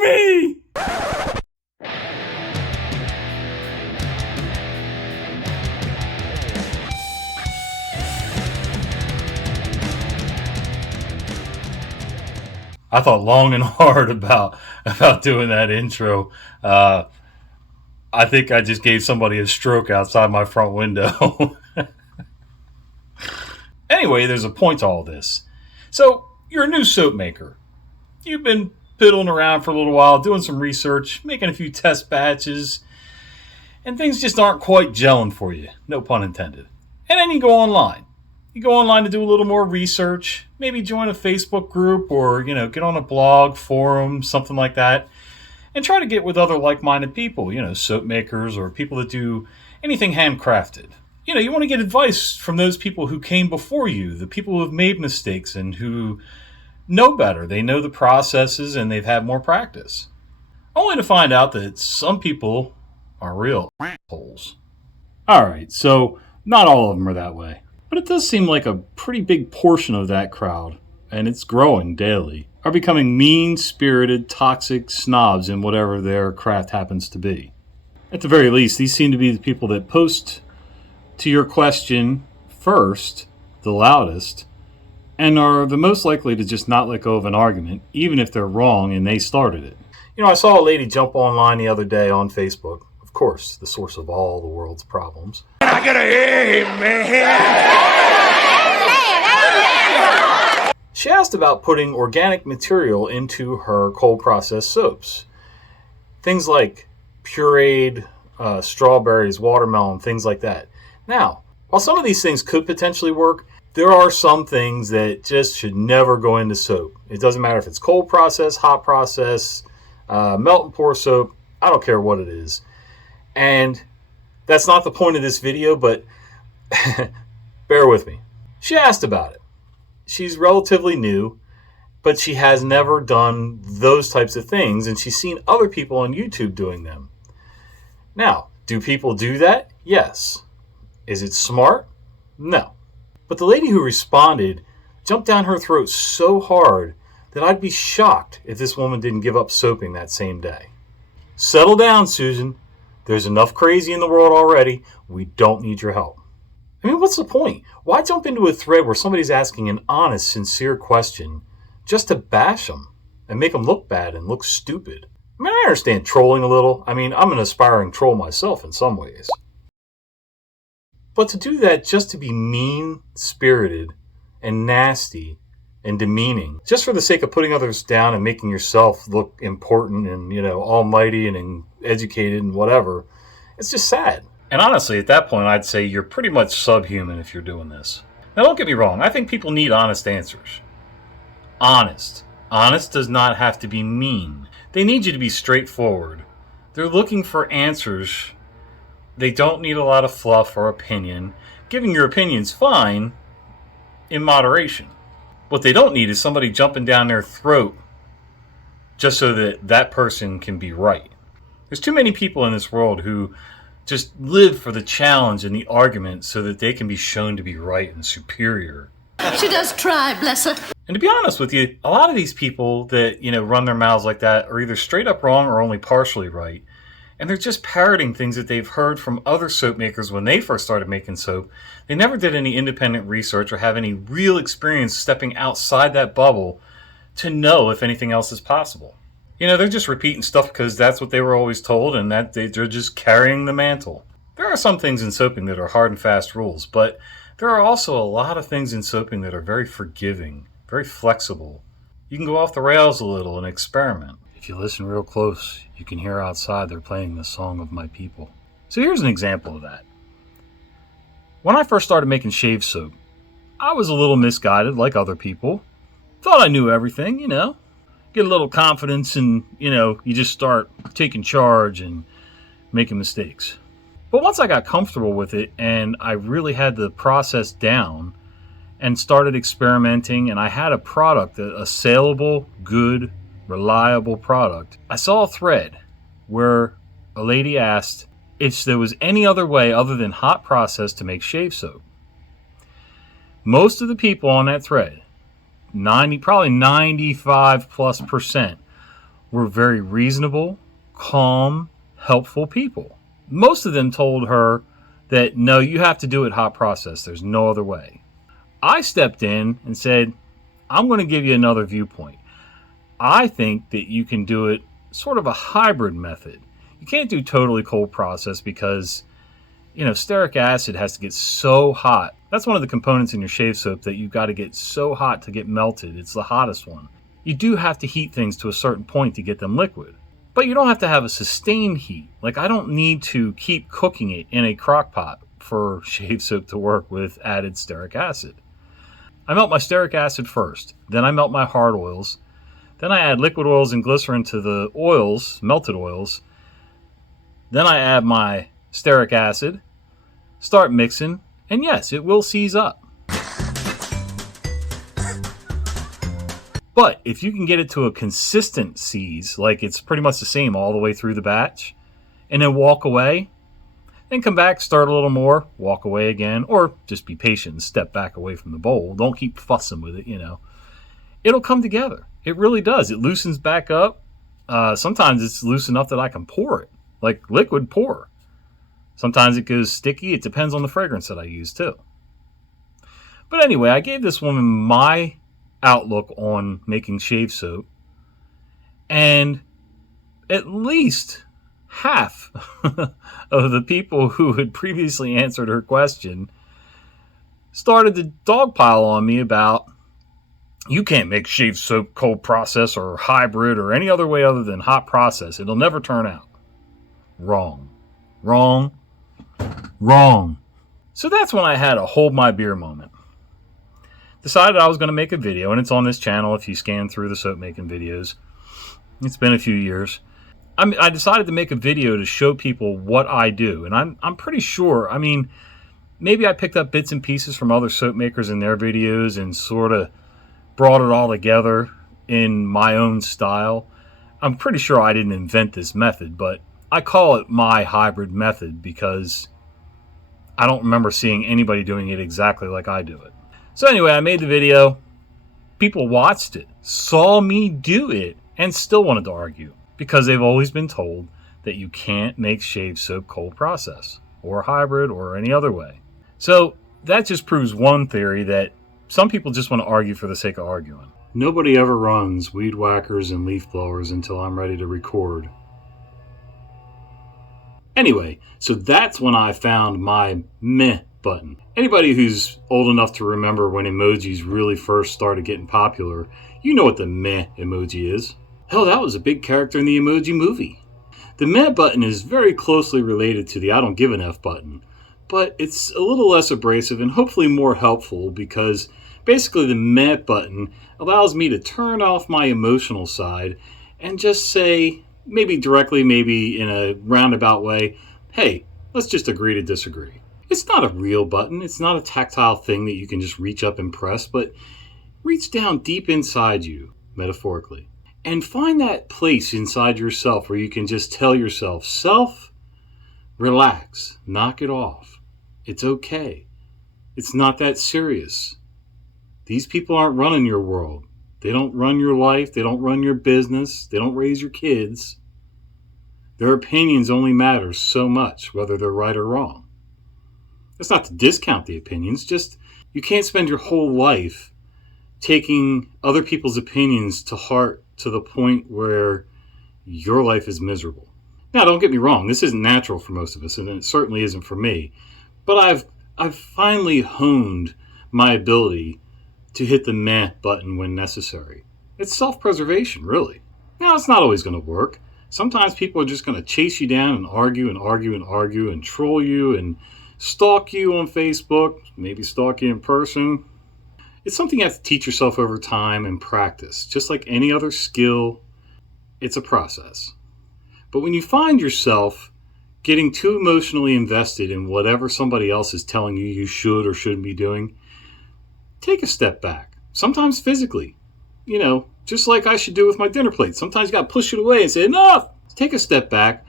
me! I thought long and hard about doing that intro. I think I just gave somebody a stroke outside my front window. Anyway, there's a point to all this. So, you're a new soap maker. You've been piddling around for a little while, doing some research, making a few test batches, and things just aren't quite gelling for you. No pun intended. And then you go online. You go online to do a little more research, maybe join a Facebook group or, get on a blog, forum, something like that, and try to get with other like-minded people, soap makers or people that do anything handcrafted. You want to get advice from those people who came before you, the people who have made mistakes and who know better. They know the processes and they've had more practice. Only to find out that some people are real assholes. Alright, so not all of them are that way. But it does seem like a pretty big portion of that crowd, and it's growing daily, are becoming mean-spirited, toxic snobs in whatever their craft happens to be. At the very least, these seem to be the people that post to your question first, the loudest, and are the most likely to just not let go of an argument, even if they're wrong and they started it. I saw a lady jump online the other day on Facebook. Of course, the source of all the world's problems. I gotta hear him, man! She asked about putting organic material into her cold processed soaps. Things like pureed strawberries, watermelon, things like that. Now, while some of these things could potentially work, there are some things that just should never go into soap. It doesn't matter if it's cold process, hot process, melt and pour soap. I don't care what it is. And that's not the point of this video, but bear with me. She asked about it. She's relatively new, but she has never done those types of things, and she's seen other people on YouTube doing them. Now, do people do that? Yes. Is it smart? No. But the lady who responded jumped down her throat so hard that I'd be shocked if this woman didn't give up soaping that same day. Settle down, Susan. There's enough crazy in the world already. We don't need your help. I mean, what's the point? Why jump into a thread where somebody's asking an honest, sincere question just to bash them and make them look bad and look stupid? I mean, I understand trolling a little. I mean, I'm an aspiring troll myself in some ways. But to do that just to be mean-spirited and nasty and demeaning, just for the sake of putting others down and making yourself look important and, almighty and educated and whatever, it's just sad. And honestly, at that point, I'd say you're pretty much subhuman if you're doing this. Now, don't get me wrong. I think people need honest answers. Honest. Honest does not have to be mean. They need you to be straightforward. They're looking for answers. They don't need a lot of fluff or opinion. Giving your opinion's fine in moderation. What they don't need is somebody jumping down their throat just so that that person can be right. There's too many people in this world who just live for the challenge and the argument so that they can be shown to be right and superior. She does try, bless her. And to be honest with you, a lot of these people that, run their mouths like that are either straight up wrong or only partially right. And they're just parroting things that they've heard from other soap makers when they first started making soap. They never did any independent research or have any real experience stepping outside that bubble to know if anything else is possible. They're just repeating stuff because that's what they were always told and that they're just carrying the mantle. There are some things in soaping that are hard and fast rules, but there are also a lot of things in soaping that are very forgiving, very flexible. You can go off the rails a little and experiment. If you listen real close, you can hear outside they're playing the Song of My People. So here's an example of that. When I first started making shave soap, I was a little misguided like other people. Thought I knew everything, Get a little confidence and, you just start taking charge and making mistakes. But once I got comfortable with it and I really had the process down and started experimenting and I had a product, a saleable, good, reliable product, I saw a thread where a lady asked if there was any other way other than hot process to make shave soap. Most of the people on that thread, probably 95+%, were very reasonable, calm, helpful people. Most of them told her that, no, you have to do it hot process. There's no other way. I stepped in and said, I'm going to give you another viewpoint. I think that you can do it sort of a hybrid method. You can't do totally cold process because, stearic acid has to get so hot. That's one of the components in your shave soap that you've got to get so hot to get melted. It's the hottest one. You do have to heat things to a certain point to get them liquid. But you don't have to have a sustained heat. Like, I don't need to keep cooking it in a crock pot for shave soap to work with added stearic acid. I melt my stearic acid first. Then I melt my hard oils. Then I add liquid oils and glycerin to the oils, melted oils. Then I add my stearic acid, start mixing, and yes, it will seize up. But if you can get it to a consistent seize, like it's pretty much the same all the way through the batch, and then walk away, then come back, start a little more, walk away again, or just be patient and step back away from the bowl. Don't keep fussing with it, It'll come together. It really does. It loosens back up. Sometimes it's loose enough that I can pour it, like liquid pour. Sometimes it goes sticky. It depends on the fragrance that I use too. But anyway, I gave this woman my outlook on making shave soap, and at least half of the people who had previously answered her question started to dogpile on me about, you can't make shave soap cold process or hybrid or any other way other than hot process. It'll never turn out. Wrong. So that's when I had a hold my beer moment. Decided I was going to make a video, and it's on this channel if you scan through the soap making videos. It's been a few years. I decided to make a video to show people what I do, and I'm pretty sure, maybe I picked up bits and pieces from other soap makers in their videos and sort of brought it all together in my own style. I'm pretty sure I didn't invent this method, but I call it my hybrid method because I don't remember seeing anybody doing it exactly like I do it. So anyway, I made the video. People watched it, saw me do it, and still wanted to argue because they've always been told that you can't make shave soap cold process or hybrid or any other way. So that just proves one theory, that some people just want to argue for the sake of arguing. Nobody ever runs weed whackers and leaf blowers until I'm ready to record. Anyway, so that's when I found my meh button. Anybody who's old enough to remember when emojis really first started getting popular, you know what the meh emoji is. Hell, that was a big character in the Emoji Movie. The meh button is very closely related to the I don't give an F button, but it's a little less abrasive and hopefully more helpful because basically the meh button allows me to turn off my emotional side and just say, maybe directly, maybe in a roundabout way, hey, let's just agree to disagree. It's not a real button. It's not a tactile thing that you can just reach up and press, but reach down deep inside you, metaphorically, and find that place inside yourself where you can just tell yourself, self, relax, knock it off. It's okay. It's not that serious. These people aren't running your world. They don't run your life. They don't run your business. They don't raise your kids. Their opinions only matter so much, whether they're right or wrong. That's not to discount the opinions, just you can't spend your whole life taking other people's opinions to heart to the point where your life is miserable. Now, don't get me wrong, this isn't natural for most of us, and it certainly isn't for me. But I've finally honed my ability to hit the meh button when necessary. It's self-preservation, really. Now, it's not always going to work. Sometimes people are just going to chase you down and argue and troll you and stalk you on Facebook, maybe stalk you in person. It's something you have to teach yourself over time and practice. Just like any other skill, it's a process. But when you find yourself getting too emotionally invested in whatever somebody else is telling you you should or shouldn't be doing, take a step back. Sometimes physically. Just like I should do with my dinner plate. Sometimes you got to push it away and say, enough! Take a step back,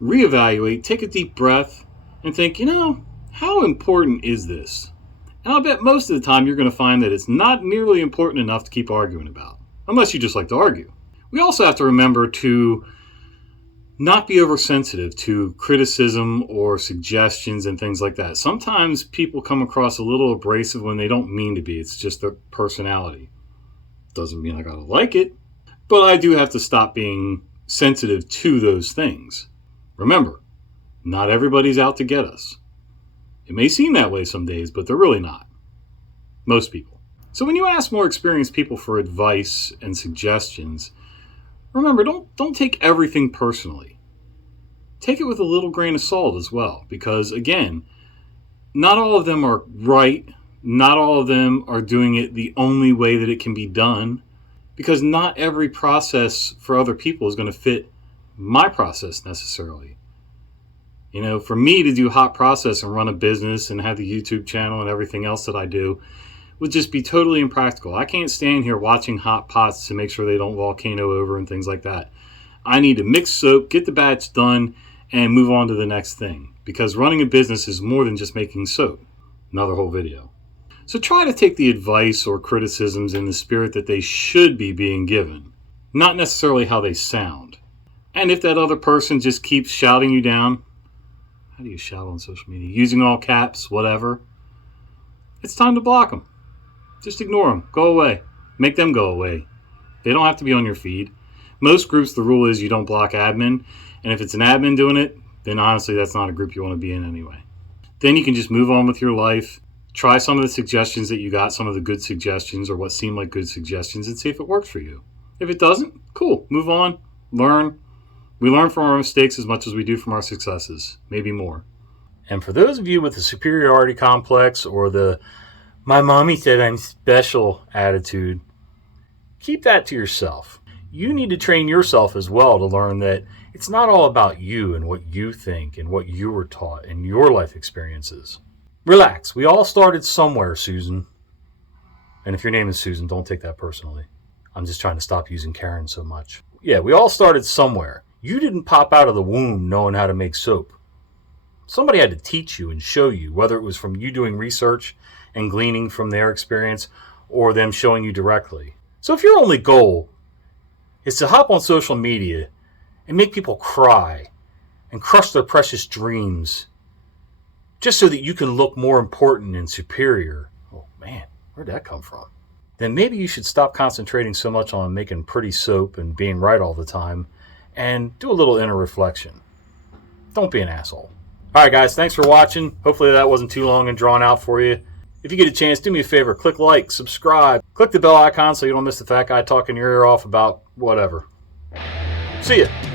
reevaluate, take a deep breath, and think, how important is this? And I'll bet most of the time you're going to find that it's not nearly important enough to keep arguing about. Unless you just like to argue. We also have to remember to not be oversensitive to criticism or suggestions and things like that. Sometimes people come across a little abrasive when they don't mean to be. It's just their personality. Doesn't mean I gotta like it, but I do have to stop being sensitive to those things. Remember, not everybody's out to get us. It may seem that way some days, but they're really not. Most people. So when you ask more experienced people for advice and suggestions, remember, don't take everything personally. Take it with a little grain of salt as well, because again, not all of them are right. Not all of them are doing it the only way that it can be done, because not every process for other people is going to fit my process necessarily. You know, for me to do hot process and run a business and have the YouTube channel and everything else that I do would just be totally impractical. I can't stand here watching hot pots to make sure they don't volcano over and things like that. I need to mix soap, get the batch done, and move on to the next thing, because running a business is more than just making soap. Another whole video. So try to take the advice or criticisms in the spirit that they should be being given, not necessarily how they sound. And if that other person just keeps shouting you down, how do you shout on social media? Using all caps, whatever. It's time to block them. Just ignore them. Go away. Make them go away. They don't have to be on your feed. Most groups, the rule is you don't block admin. And if it's an admin doing it, then honestly, that's not a group you want to be in anyway. Then you can just move on with your life. Try some of the suggestions that you got, some of the good suggestions or what seem like good suggestions, and see if it works for you. If it doesn't, cool. Move on. Learn. We learn from our mistakes as much as we do from our successes, maybe more. And for those of you with the superiority complex or the "my mommy said I'm special" attitude, keep that to yourself. You need to train yourself as well to learn that it's not all about you and what you think and what you were taught and your life experiences. Relax. We all started somewhere, Susan. And if your name is Susan, don't take that personally. I'm just trying to stop using Karen so much. Yeah, we all started somewhere. You didn't pop out of the womb knowing how to make soap. Somebody had to teach you and show you, whether it was from you doing research and gleaning from their experience or them showing you directly. So if your only goal is to hop on social media and make people cry and crush their precious dreams just so that you can look more important and superior, oh man, where'd that come from? Then maybe you should stop concentrating so much on making pretty soap and being right all the time and do a little inner reflection. Don't be an asshole. All right, guys, thanks for watching. Hopefully that wasn't too long and drawn out for you. If you get a chance, do me a favor. Click like, subscribe, click the bell icon so you don't miss the fat guy talking your ear off about whatever. See ya.